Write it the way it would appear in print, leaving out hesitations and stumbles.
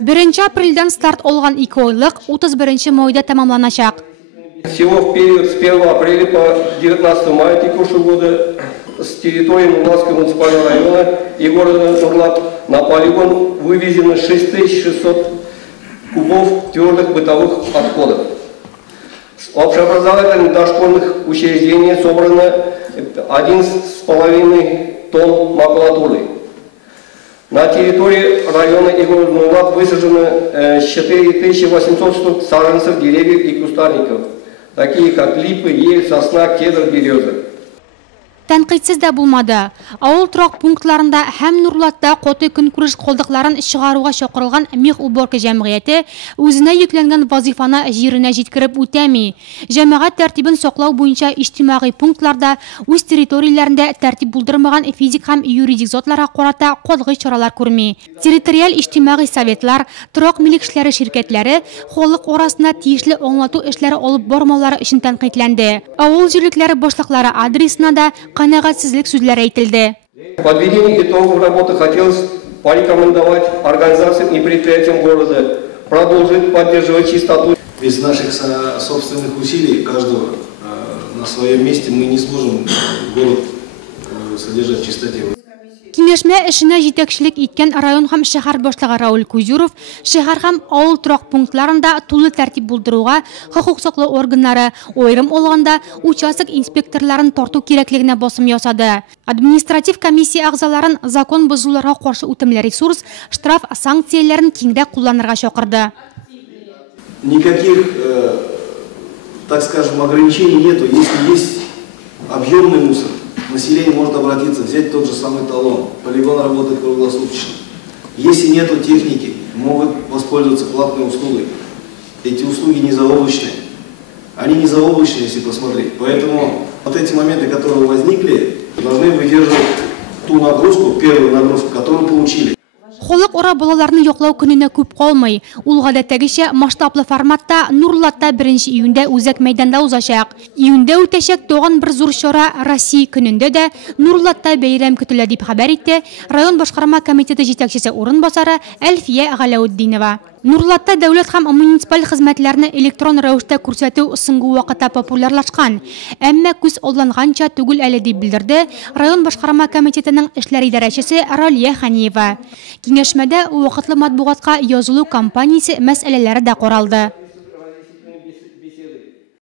1 апрельден старт олған 2 ойлық 31 майда тамамланacak. Всего в период с 1 апреля по 19 мая текущего года с территории Нурлатского муниципального района и города Нурлат на полигон вывезено 6600 кубов твердых бытовых отходов. В общеобразовательных дошкольных учреждениях собрано 11,5 тонн макулатуры. На территории района и города Нурлат высажено 4800 штук саженцев деревьев и кустарников, такие как липы, ель, сосна, кедр, береза. Тәнқитсіз дә булмады. Ауыл тұрақ пунктларында һәм Нурлатта қоты күнкүреш қолдықларын шығаруға шақырылған мех уборка жәмғияте өзіне йөкләнгән вазифаны җиренә җиткереп үтәми. Җәмәгать тәртибен саклау буенча иҗтимагый пунктларда үз территорияләрендә тәртип булдырмаган физик һәм юридик затларга карата катгый чаралар күрми. Территориаль иҗтимагый советлар, торак милек ширкәтләре халык арасында тиешле аңлату эшләре алып бармаулары өчен тәнкыйтьләнде. Авыл җирлекләре башлыклары адресына да канагатьсезлек сүзләре әйтелде. В подведении итогов работы хотелось порекомендовать организациям и предприятиям города продолжить поддерживать чистоту. Без наших собственных усилий, каждого на своем месте, мы не сможем город содержать в чистоте. Киңәшмә эшенә җитәкчелек иткән район һәм шәһәр башлыгы Раул Кузюров шәһәр һәм авыл торак пунктларында тулы тәртип булдыруга хокук саклау органнары аерым алганда участок инспекторларын тарту кирәклегенә басым ясады. Административ комиссия агзаларын закон бозуларга каршы үтемле ресурс, штраф санкцияләрен киңрәк кулланырга чакырды. Никаких, так скажем, ограничений нету, если есть объемный мусор. Население может обратиться, взять тот же самый талон. Полигон работает круглосуточно. Если нету техники, могут воспользоваться платной услугой. Эти услуги не заоблачные. Они не заоблачные, если посмотреть. Поэтому вот эти моменты, которые возникли, должны выдерживать ту нагрузку, первую нагрузку, которую получили. Холык ора балаларны яклау көненә күп калмый. Ул гадәттәгечә масштаблы форматта Нурлатта 1 июньдә үзәк мәйданда узачак. Июньдә үтәчәк тагын бер зур чара Россия көнендә дә Нурлатта бәйрәм көтелә дип хәбәр итте район башкарма комитеты җитәкчесе урынбасары Әлфия Галәүддинова. Нурлатта дәүләт һәм муниципаль хезмәтләрне электрон рәвештә күрсәтү соңгы вакытта популярлашкан. Әмма күз алданганча түгел әле дип белдерде район башкарма комитетының эшләр идарәчесе Ралия Ханиева. Киңәшмәдә вакытлы матбугатка язылу кампаниясе мәсьәләләре дә каралды.